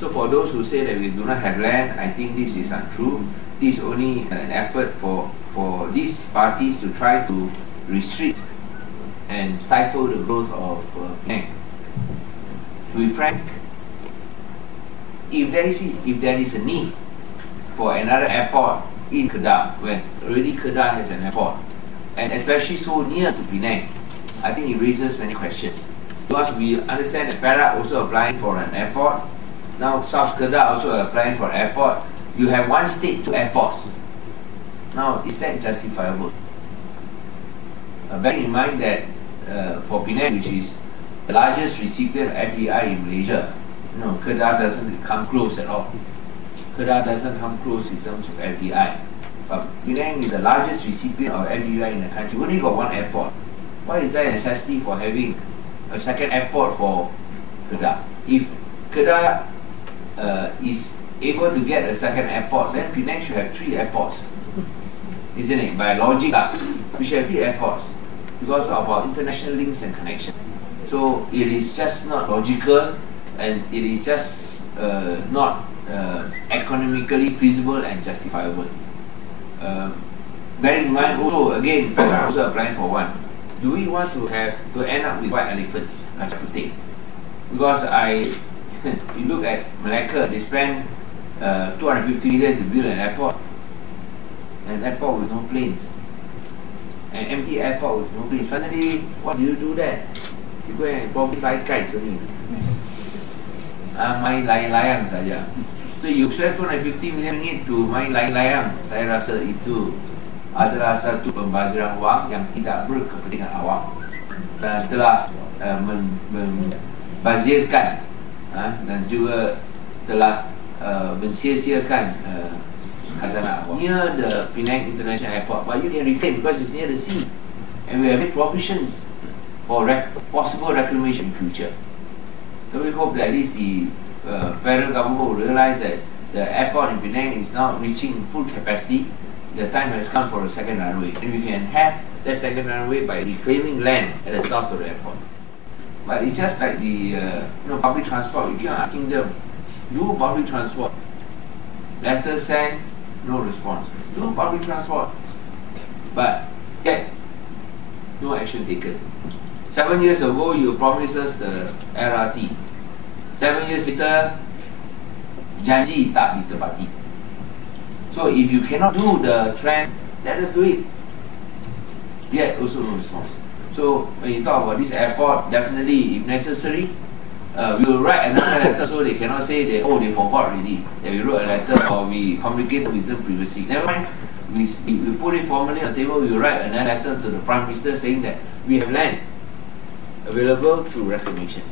So for those who say that we do not have land, I think this is untrue. This is only an effort for these parties to try to restrict and stifle the growth of Penang. To be frank, if there is a need for another airport in Kedah, when already Kedah has an airport, and especially so near to Penang, I think it raises many questions. Because we understand that Perak also applying for an airport, now South Kedah also applying for an airport. You have one state, two airports. Now, is that justifiable? Bearing in mind that for Penang, which is the largest recipient of FDI in Malaysia, Kedah doesn't come close at all. Kedah doesn't come close in terms of FDI. But Penang is the largest recipient of FDI in the country. We only got one airport. Why is there a necessity for having a second airport for Kedah? If Kedah is able to get a second airport, then Penang should have 3 airports. Isn't it? By logic, we should have 3 airports because of our international links and connections. So it is just not logical, and it is just not economically feasible and justifiable. Bearing in mind also, again, also applying for one. Do we want to end up with white elephants like Putih? Because you look at Malacca, they spend 250 million to build an airport with no planes, an empty airport with no planes. Finally, what do you do there? You go and probably fly kites only. Main layang-layang saja. So you spend 250 million ringgit to main layang-layang. Saya rasa itu adalah satu pembaziran wang yang tidak berkepentingan awam dan telah membazirkan dan juga telah mensia-siakan khazanah awam. Near the Penang International Airport, but you can reclaim because it's near the sea, and we have made provisions for possible reclamation in future. So we hope that at least the federal government will realize that the airport in Penang is now reaching full capacity. The time has come for a second runway, and we can have that second runway by reclaiming land at the south of the airport. But it's just like the public transport. You keep asking them, do public transport. Letter sent, no response. Do public transport, but yet no action taken. 7 years ago, you promised us the LRT. 7 years later, janji tak ditepati. So if you cannot do the trend, let us do it. Yet also no response. So when you talk about this airport, definitely, if necessary, we will write another letter so they cannot say that, oh, they forgot already that we wrote a letter or we communicated with them previously. Never mind, we put it formally on the table. We will write another letter to the Prime Minister saying that we have land available through reclamation.